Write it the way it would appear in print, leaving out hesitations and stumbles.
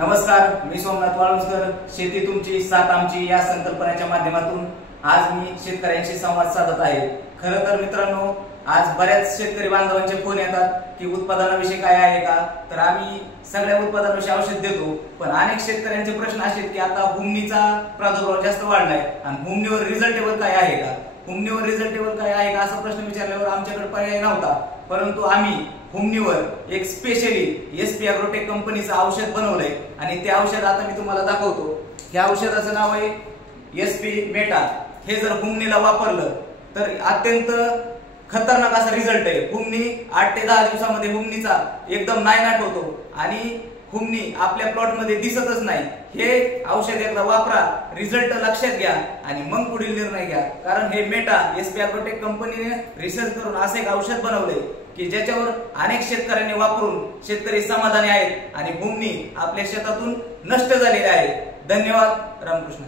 नमस्कार, मी सोमनाथ वाळुंजकर. शेती तुमची साथ आमची या संकल्पनेच्या माध्यमातून आज मी शेतकऱ्यांशी संवाद साधत आहे. खरं तर मित्रांनो, आज बऱ्याच शेतकरी बांधवांचे फोन येतात की उत्पादनाविषयी काय आहे का, तर आम्ही सगळ्या उत्पादनाविषयी औषध देतो. पण अनेक शेतकऱ्यांचे प्रश्न असे की आता हुमणीचा प्रादुर्भाव जास्त वाढलाय आणि हुमणीवर रिझल्टेबल काय आहे का, हुमणीवर रिझल्टेबल काय आहे का असा प्रश्न विचारल्यावर आमच्याकडे पर्याय नव्हता. परंतु आम्ही हुमणीवर एक स्पेशली SP ॲग्रोटेक कंपनीचं औषध बनवलंय आणि ते औषध आता मी तुम्हाला दाखवतो. या औषधाचं नाव आहे SP मेटा. हे जर हुमणीला वापरलं तर अत्यंत खतरनाक असा रिझल्ट आहे. हुमणी 8 ते 10 दिवसामध्ये हुमणीचा एकदम नायनाट होतो आणि हुमणी आपल्या प्लॉट मध्ये दिसतच नाही. हे औषध एकदा वापरा, रिझल्ट लक्षात घ्या आणि मग पुढील निर्णय घ्या. कारण हे मेटा SP ॲग्रोटेक कंपनीने रिसर्च करून असे एक औषध बनवले की ज्याच्यावर अनेक शेतकऱ्यांनी वापरून शेतकरी समाधानी आहेत आणि हुमणी आपल्या शेतातून नष्ट झालेली आहे. धन्यवाद. रामकृष्ण.